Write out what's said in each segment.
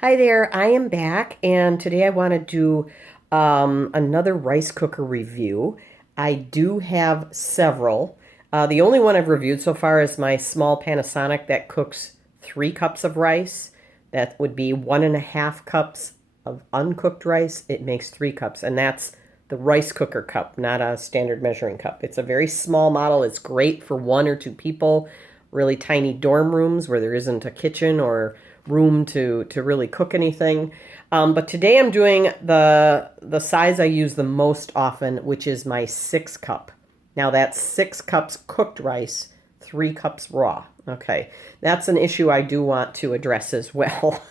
Hi there, I am back, and today I want to do another rice cooker review. I do have several. The only one I've reviewed so far is my small Panasonic that cooks 3 cups of rice. That would be 1.5 cups of uncooked rice. It makes 3 cups, and that's the rice cooker cup, not a standard measuring cup. It's a very small model. It's great for 1 or 2 people, really tiny dorm rooms where there isn't a kitchen or room to really cook anything. But today I'm doing the size I use the most often, which is my 6 cup. Now that's 6 cups cooked rice, 3 cups raw. Okay, that's an issue I do want to address as well.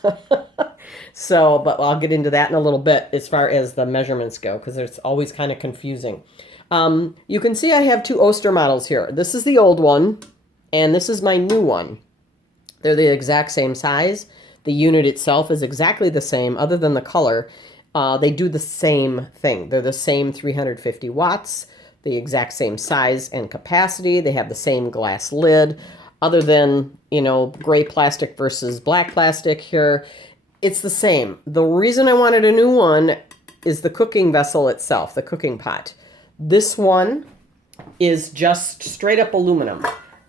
So, but I'll get into that in a little bit as far as the measurements go, because it's always kind of confusing. You can see I have 2 Oster models here. This is the old one, and this is my new one. They're the exact same size. The unit itself is exactly the same, other than the color. They do the same thing. They're the same 350 watts, the exact same size and capacity. They have the same glass lid, other than, gray plastic versus black plastic here. It's the same. The reason I wanted a new one is the cooking vessel itself, the cooking pot. This one is just straight up aluminum.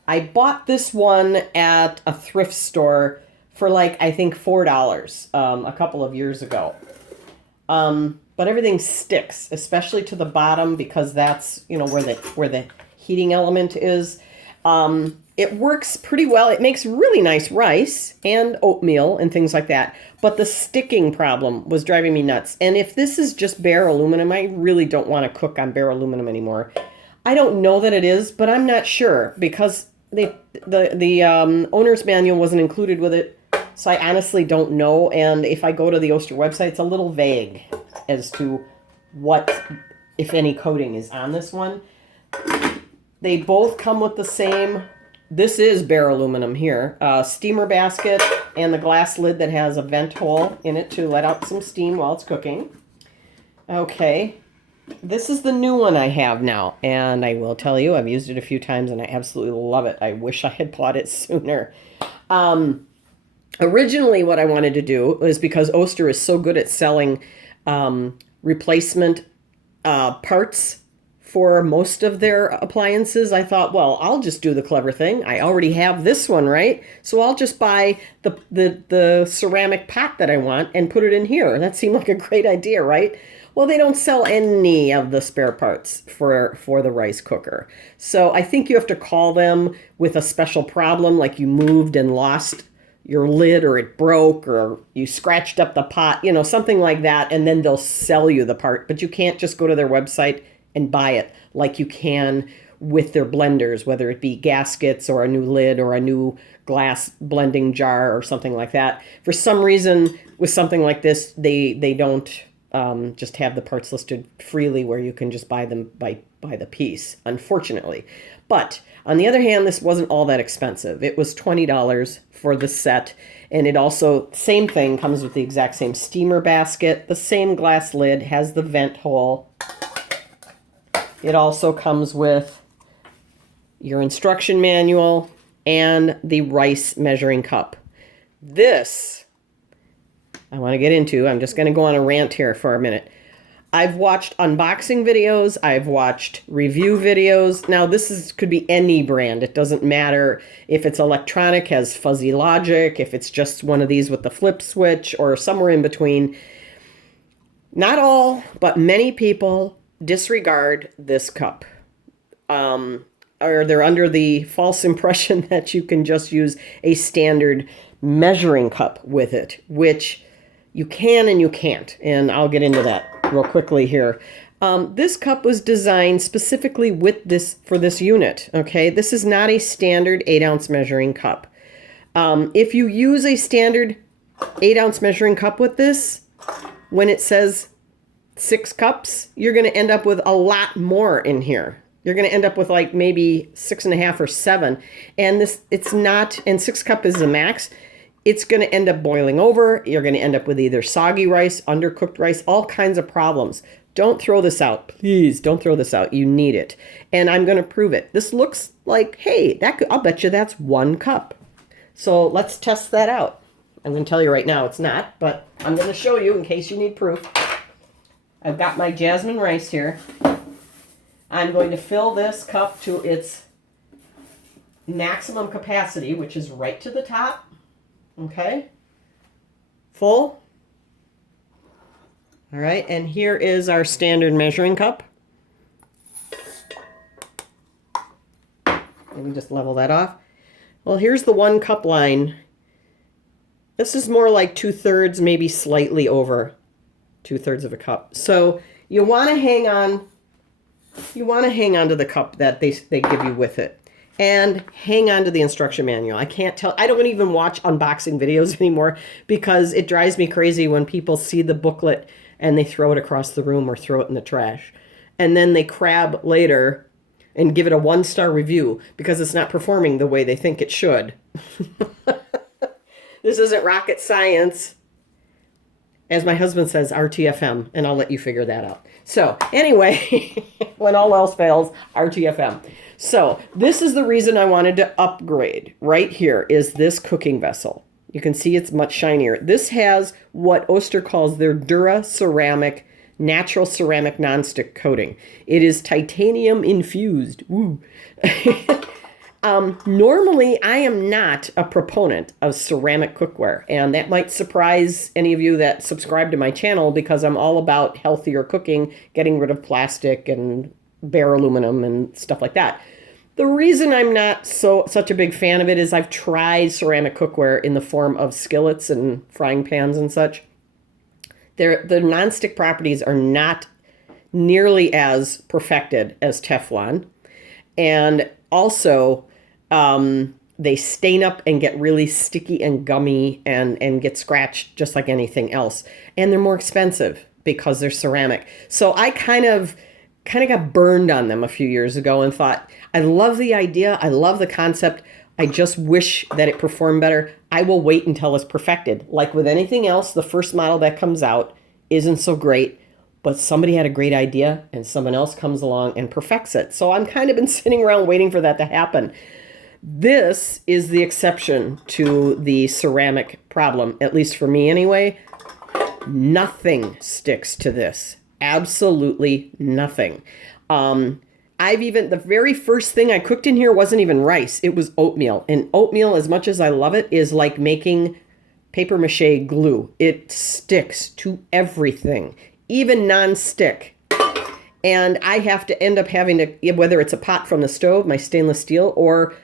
I bought this one at a thrift store for I think $4 a couple of years ago. But everything sticks, especially to the bottom, because that's, where the heating element is. It works pretty well. It makes really nice rice and oatmeal and things like that. But the sticking problem was driving me nuts. And if this is just bare aluminum, I really don't want to cook on bare aluminum anymore. I don't know that it is, but I'm not sure, because the owner's manual wasn't included with it, so I honestly don't know. And if I go to the Oster website, it's a little vague as to what, if any, coating is on this one. They both come with the same. This is bare aluminum here. Steamer basket and the glass lid that has a vent hole in it to let out some steam while it's cooking. Okay. This is the new one I have now, and I will tell you, I've used it a few times, and I absolutely love it. I wish I had bought it sooner. Originally, what I wanted to do was, because Oster is so good at selling replacement parts for most of their appliances, I thought, well, I'll just do the clever thing. I already have this one, right? So I'll just buy the ceramic pot that I want and put it in here. That seemed like a great idea, right? Well, they don't sell any of the spare parts for the rice cooker. So I think you have to call them with a special problem, like you moved and lost your lid, or it broke, or you scratched up the pot, something like that, and then they'll sell you the part. But you can't just go to their website and buy it like you can with their blenders, whether it be gaskets or a new lid or a new glass blending jar or something like that. For some reason, with something like this, they don't just have the parts listed freely, where you can just buy them by the piece, unfortunately. But on the other hand, this wasn't all that expensive. It was $20 for the set, and it also, same thing, comes with the exact same steamer basket, the same glass lid, has the vent hole. It also comes with your instruction manual and the rice measuring cup. This I want to get into. I'm just going to go on a rant here for a minute. I've watched unboxing videos. I've watched review videos. Now, could be any brand. It doesn't matter if it's electronic, has fuzzy logic, if it's just one of these with the flip switch, or somewhere in between. Not all, but many people disregard this cup. Or they're under the false impression that you can just use a standard measuring cup with it, which you can and you can't, and I'll get into that real quickly here. This cup was designed specifically for this unit, okay? This is not a standard 8-ounce measuring cup. If you use a standard 8-ounce measuring cup with this, when it says 6 cups, you're going to end up with a lot more in here. You're going to end up with maybe 6.5 or 7, and it's not, and 6 cup is the max. It's going to end up boiling over. You're going to end up with either soggy rice, undercooked rice, all kinds of problems. Don't throw this out. Please don't throw this out. You need it. And I'm going to prove it. This looks like, hey, I'll bet you that's 1 cup. So let's test that out. I'm going to tell you right now it's not, but I'm going to show you in case you need proof. I've got my jasmine rice here. I'm going to fill this cup to its maximum capacity, which is right to the top. Okay? Full. All right, and here is our standard measuring cup. Let me just level that off. Well, here's the 1 cup line. This is more like 2/3, maybe slightly over 2/3 of a cup. So you want to hang on. You want to hang on to the cup that they give you with it, and hang on to the instruction manual. I can't tell. I don't even watch unboxing videos anymore because it drives me crazy when people see the booklet and they throw it across the room or throw it in the trash, and then they crab later and give it a 1-star review because it's not performing the way they think it should. This isn't rocket science. As my husband says, RTFM, and I'll let you figure that out. So anyway, when all else fails, RTFM. So this is the reason I wanted to upgrade. Right here is this cooking vessel. You can see it's much shinier. This has what Oster calls their DuraCeramic natural ceramic nonstick coating. It is titanium infused. Woo. Normally, I am not a proponent of ceramic cookware, and that might surprise any of you that subscribe to my channel because I'm all about healthier cooking, getting rid of plastic and bare aluminum and stuff like that. The reason I'm not such a big fan of it is I've tried ceramic cookware in the form of skillets and frying pans and such. The nonstick properties are not nearly as perfected as Teflon. And also, they stain up and get really sticky and gummy and get scratched just like anything else. And they're more expensive because they're ceramic. So I kind of got burned on them a few years ago and thought, I love the idea. I love the concept. I just wish that it performed better. I will wait until it's perfected. Like with anything else, the first model that comes out isn't so great, but somebody had a great idea and someone else comes along and perfects it. So I'm kind of been sitting around waiting for that to happen. This is the exception to the ceramic problem, at least for me anyway. Nothing sticks to this. Absolutely nothing. The very first thing I cooked in here wasn't even rice. It was oatmeal. And oatmeal, as much as I love it, is like making paper mache glue. It sticks to everything, even non-stick. And I have to end up having to, whether it's a pot from the stove, my stainless steel, or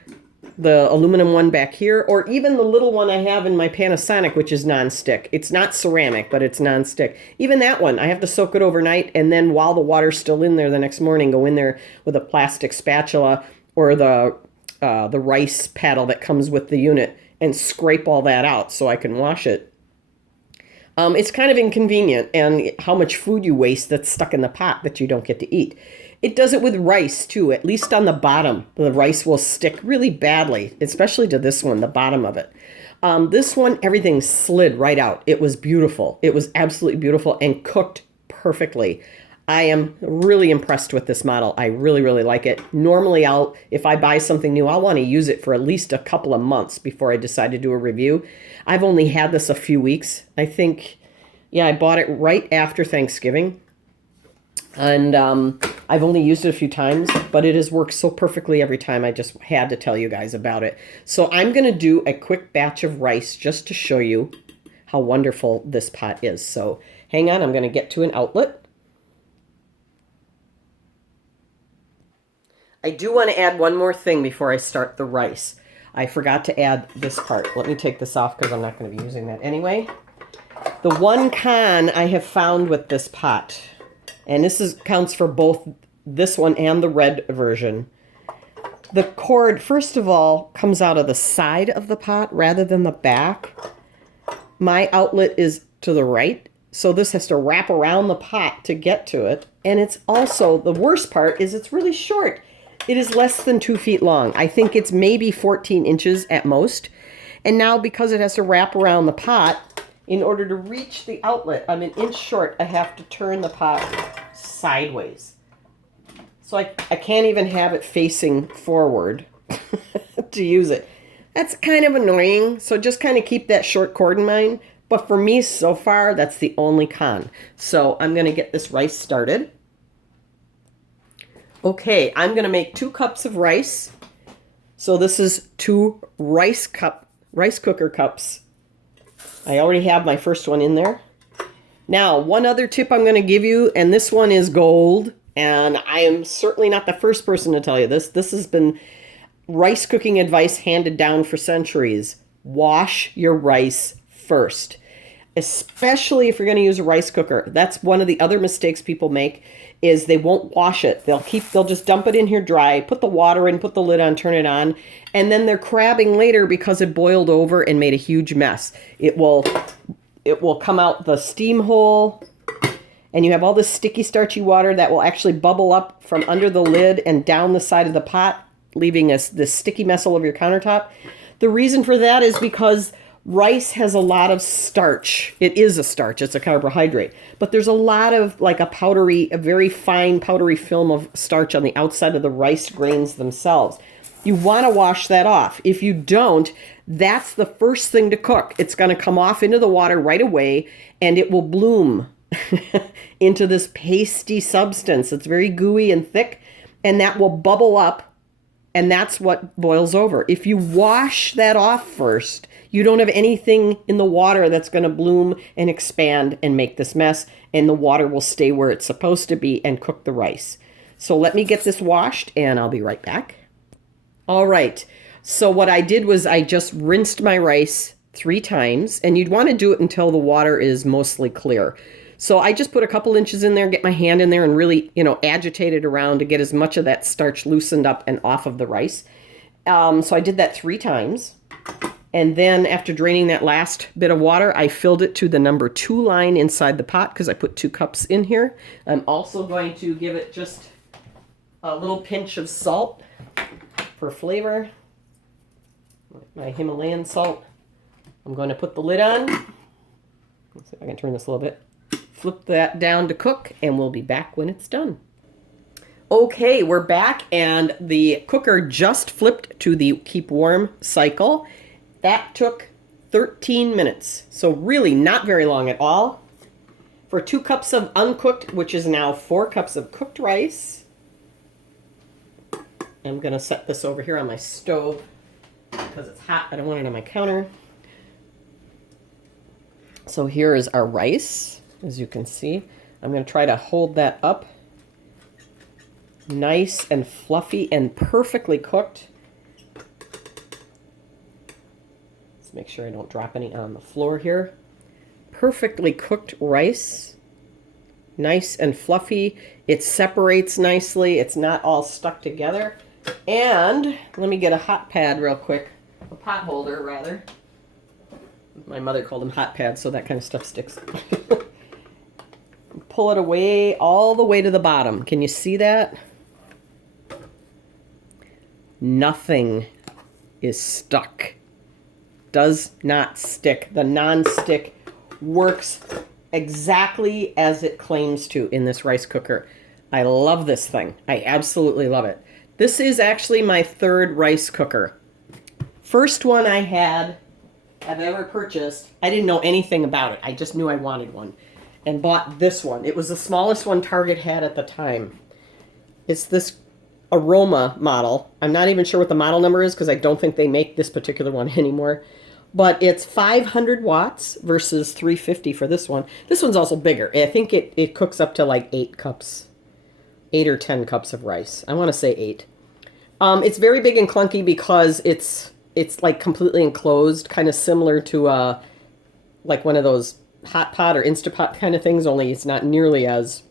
the aluminum one back here, or even the little one I have in my Panasonic, which is non-stick. It's not ceramic, but it's non-stick. Even that one, I have to soak it overnight, and then while the water's still in there the next morning, go in there with a plastic spatula or the rice paddle that comes with the unit and scrape all that out so I can wash it. It's kind of inconvenient, and how much food you waste that's stuck in the pot that you don't get to eat. It does it with rice, too. At least on the bottom, the rice will stick really badly, especially to this one, the bottom of it. This one, everything slid right out. It was beautiful. It was absolutely beautiful and cooked perfectly. I am really impressed with this model. I really, really like it. Normally, if I buy something new, I'll want to use it for at least a couple of months before I decide to do a review. I've only had this a few weeks. I think, I bought it right after Thanksgiving. And I've only used it a few times, but it has worked so perfectly every time. I just had to tell you guys about it. So I'm going to do a quick batch of rice just to show you how wonderful this pot is. So hang on, I'm going to get to an outlet. I do want to add one more thing before I start the rice. I forgot to add this part. Let me take this off because I'm not going to be using that anyway. The one con I have found with this pot, and this counts for both this one and the red version. The cord, first of all, comes out of the side of the pot rather than the back. My outlet is to the right, so this has to wrap around the pot to get to it. And it's also, the worst part is it's really short. It is less than 2 feet long. I think it's maybe 14 inches at most. And now because it has to wrap around the pot, in order to reach the outlet, I'm an inch short. I have to turn the pot sideways. So I can't even have it facing forward to use it. That's kind of annoying, so just kind of keep that short cord in mind. But for me, so far, that's the only con. So I'm going to get this rice started. Okay, I'm going to make 2 cups of rice. So this is 2 rice cooker cups. I already have my first one in there. Now, one other tip I'm going to give you, and this one is gold, and I am certainly not the first person to tell you this. This has been rice cooking advice handed down for centuries. Wash your rice first, especially if you're going to use a rice cooker. That's one of the other mistakes people make is they won't wash it. They'll just dump it in here dry, put the water in, put the lid on, turn it on, and then they're crabbing later because it boiled over and made a huge mess. It will come out the steam hole, and you have all this sticky, starchy water that will actually bubble up from under the lid and down the side of the pot, leaving this sticky mess all over your countertop. The reason for that is because rice has a lot of starch. It is a starch. It's a carbohydrate. But there's a lot of like a very fine powdery film of starch on the outside of the rice grains themselves. You want to wash that off. If you don't, that's the first thing to cook. It's going to come off into the water right away, and it will bloom into this pasty substance. It's very gooey and thick, and that will bubble up, and that's what boils over. If you wash that off first, you don't have anything in the water that's going to bloom and expand and make this mess, and the water will stay where it's supposed to be and cook the rice. So let me get this washed, and I'll be right back. All right, so what I did was I just rinsed my rice 3 times, and you'd want to do it until the water is mostly clear. So I just put a couple inches in there, get my hand in there, and really, agitate it around to get as much of that starch loosened up and off of the rice. So I did that 3 times. And then after draining that last bit of water, I filled it to the number 2 line inside the pot because I put 2 cups in here. I'm also going to give it just a little pinch of salt for flavor. My Himalayan salt. I'm going to put the lid on. Let's see if I can turn this a little bit. Flip that down to cook, and we'll be back when it's done. Okay, we're back, and the cooker just flipped to the keep warm cycle. That took 13 minutes, so really not very long at all. For 2 cups of uncooked, which is now 4 cups of cooked rice, I'm going to set this over here on my stove because it's hot. I don't want it on my counter. So here is our rice, as you can see. I'm going to try to hold that up. Nice and fluffy and perfectly cooked. Let's make sure I don't drop any on the floor here. Perfectly cooked rice. Nice and fluffy. It separates nicely. It's not all stuck together. And let me get a hot pad real quick. A pot holder, rather. My mother called them hot pads, so that kind of stuff sticks. Pull it away, all the way to the bottom. Can you see that? Nothing is stuck. Does not stick. The non-stick works exactly as it claims to in this rice cooker. I love this thing. I absolutely love it. This is actually my 3rd rice cooker. First one I've ever purchased, I didn't know anything about it. I just knew I wanted one and bought this one. It was the smallest one Target had at the time. It's this Aroma model. I'm not even sure what the model number is because I don't think they make this particular one anymore. But it's 500 watts versus 350 for this one. This one's also bigger. I think it cooks up to like 8 cups. 8 or 10 cups of rice. I want to say 8. It's very big and clunky because it's like completely enclosed, kind of similar to like one of those hot pot or Instapot kind of things, only it's not nearly as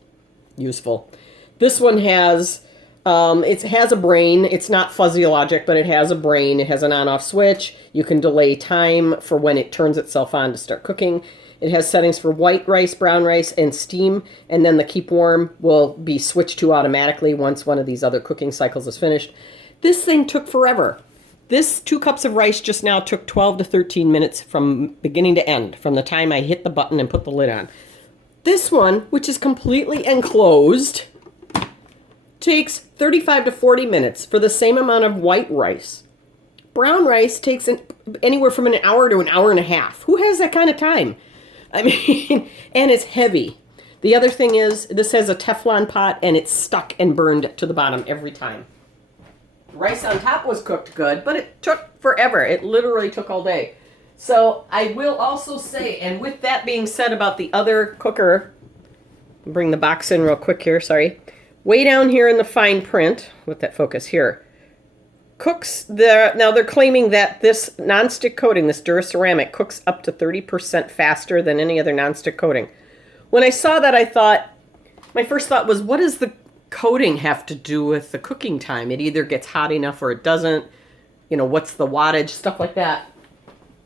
useful. This one has it has a brain. It's not fuzzy logic, but it has a brain. It has an on-off switch. You can delay time for when it turns itself on to start cooking. It has settings for white rice, brown rice, and steam, and then the keep warm will be switched to automatically once one of these other cooking cycles is finished. This thing took forever. This 2 cups of rice just now took 12 to 13 minutes from beginning to end, from the time I hit the button and put the lid on. This one, which is completely enclosed, takes 35 to 40 minutes for the same amount of white rice. brown rice takes anywhere from an hour to an hour and a half. Who has that kind of time? I mean, and it's heavy. The other thing is, this has a Teflon pot, and it's stuck and burned to the bottom every time. Rice on top was cooked good, but it took forever. It literally took all day. So I will also say, and with that being said about the other cooker, bring the box in real quick here, sorry. Way down here in the fine print, with that focus here, now they're claiming that this nonstick coating, this DuraCeramic, cooks up to 30% faster than any other nonstick coating. When I saw that, I thought, my first thought was, what does the coating have to do with the cooking time? It either gets hot enough or it doesn't. You know, what's the wattage, stuff like that.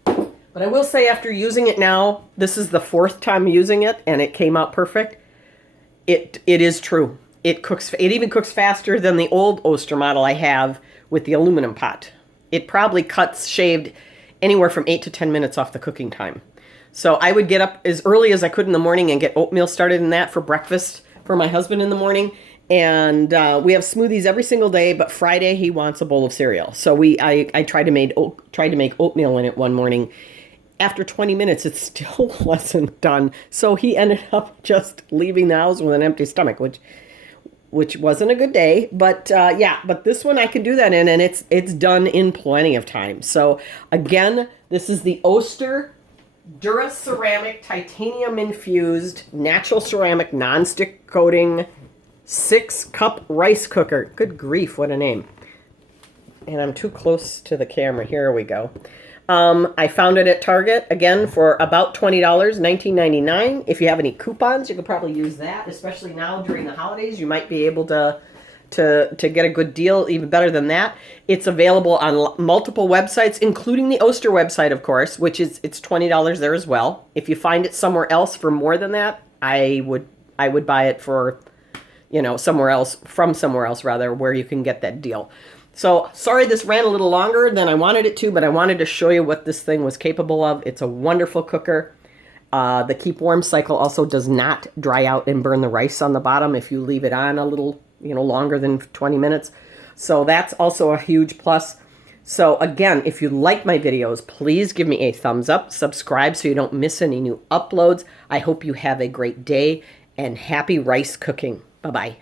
But I will say, after using it now, this is the 4th time using it, and it came out perfect. It is true. It even cooks faster than the old Oster model I have with the aluminum pot. It probably shaved anywhere from 8 to 10 minutes off the cooking time. So I would get up as early as I could in the morning and get oatmeal started in that for breakfast for my husband in the morning. And we have smoothies every single day, but Friday he wants a bowl of cereal. So I tried to make oatmeal in it one morning. After 20 minutes, it still wasn't done. So he ended up just leaving the house with an empty stomach, which wasn't a good day. But yeah, but this one I can do that in, and it's done in plenty of time. So again, this is the Oster DuraCeramic titanium infused natural ceramic nonstick coating 6-cup rice cooker. Good grief, what a name. And I'm too close to the camera. Here we go. I found it at Target, again, for about $20, $19.99. If you have any coupons, you could probably use that, especially now during the holidays. You might be able to get a good deal, even better than that. It's available on multiple websites, including the Oster website, of course, which it's $20 there as well. If you find it somewhere else for more than that, I would buy it for, you know, somewhere else rather, where you can get that deal. So, sorry this ran a little longer than I wanted it to, but I wanted to show you what this thing was capable of. It's a wonderful cooker. The keep warm cycle also does not dry out and burn the rice on the bottom if you leave it on a little, you know, longer than 20 minutes. So that's also a huge plus. So again, if you like my videos, please give me a thumbs up, subscribe so you don't miss any new uploads. I hope you have a great day, and happy rice cooking. Bye-bye.